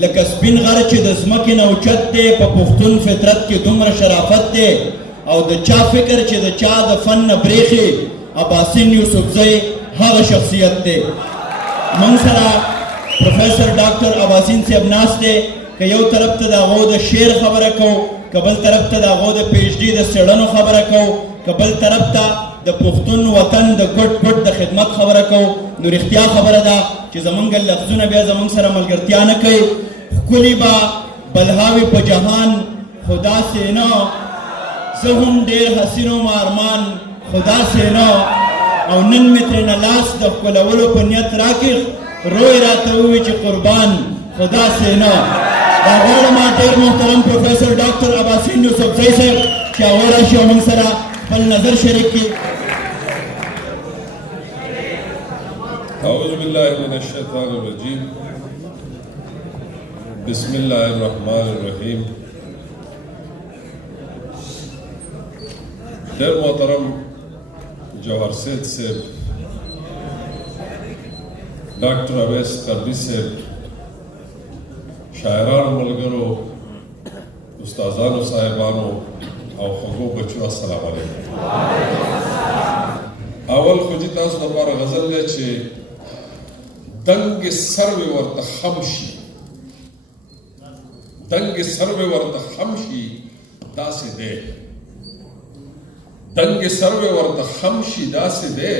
لکه سپین غر چې د ځمکې نه اوچت دی په پښتون فطرت کې دومره شرافت دی او د چا فکر چې د چا د فن نه بریښي اباسین یوسفزی هغه شخصیت دی. موږ سره پروفیسر ډاکټر اباسین صاحب ناست دی که یو طرف ته د هغو د شعر خبره کوو که بل طرف ته د هغو د پی ایچ ډي د څېړنو خبره کوو که بل طرف ته د پښتون وطن د ګډ ګډ د خدمت خبره کوو نو رښتیا خبره ده چې زمونږ لفظونه بیا زمونږ سره ملګرتیا نه کوي. ښکلي به بلهاوي په جهان خو داسې نه زه هم ډېر حسین وم ارمان خو داسې نه او نن مې ترېنه لاس د ښکلولو په نیت راکېښ روی راته ووایي چې قربان خو داسې نه. دا غواړم ډېر محترم پروفیسر ډاکټر اباسین یوسفزی صاحب چې هغه راشي او موږ سره خپل نظر شریک کړي. اعوذ باللہ من الشیطان الرجیم بسم اللہ الرحمن الرحیم. ډېر محترم جوهر سید صاحب، ډاکټر اویس قرنی صاحب، شاعرانو ملګرو، استادانو صاحبانو او خوږو بچو، السلام علیکم. اول خو چې تاسو دپاره غزل دی چې دنګ سروې ورته خم شي، دنګ سروې ورته خم شي داسې دی، دنګ سروې ورته خم شي داسې دی،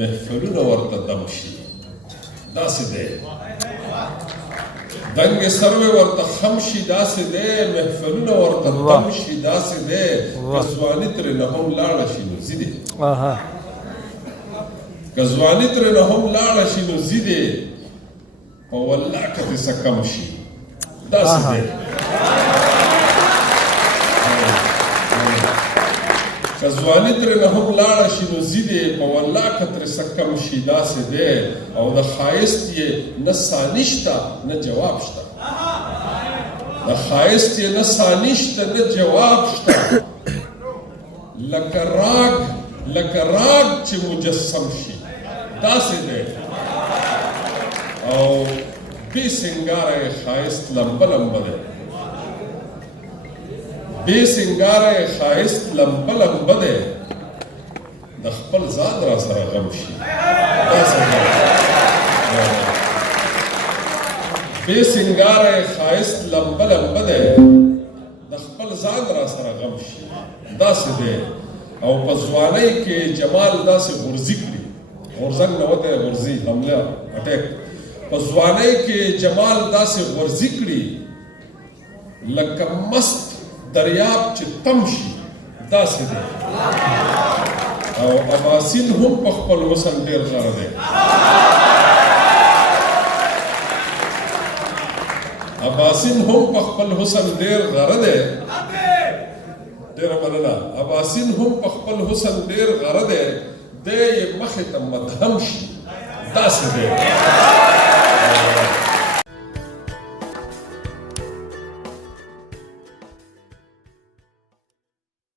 محفلونه ورته دم شي داسې دی. دنګ سروې ورته خم شي داسې دی، محفلونه ورته دم شي داسې دی، که ځواني ترې نه هم لاړه شي نو ځي دی، که ځواني ترې نه هم لاړه شي نو ځي دی، په والله که دې څه کم شي داسې دی. که ځواني ترې نه هم لاړه شي نو ځي دی، په والله که ترې څه کم شي داسې دی. او د ښایست یې نه ثاني شته نه جواب شته، د ښایست یې نه ثاني شته نه جواب شته، لکه راګ چې مجسم شي داسې دی. او بې سنګاره یې ښایست لمبه لمبه دی، بې سنګاره یې ښایست لمبه لمبه دی، د خپل ځان را سره غم شي داسې دی. بې سنګاره یې ښایست لمبه لمبه دی، د خپل ځان را سره غم شي داسې دی. او په ځوانۍ کې جمال داسې غورځي کړي، غورځنګ نه وتی غورځي حمله اټیک، په ځوانۍ کې جمال داسې غورځي کړي لکه مست دریاب چې تم شي داسې دی. او اباسین هم په خپل حسن ډېر غره دی، اباسین هم په خپل حسن ډېر غره دی. ډېره مننه. اباسین هم په خپل حسن ډېر غره دی، دی یې مخې ته مدهم شي داسې دی.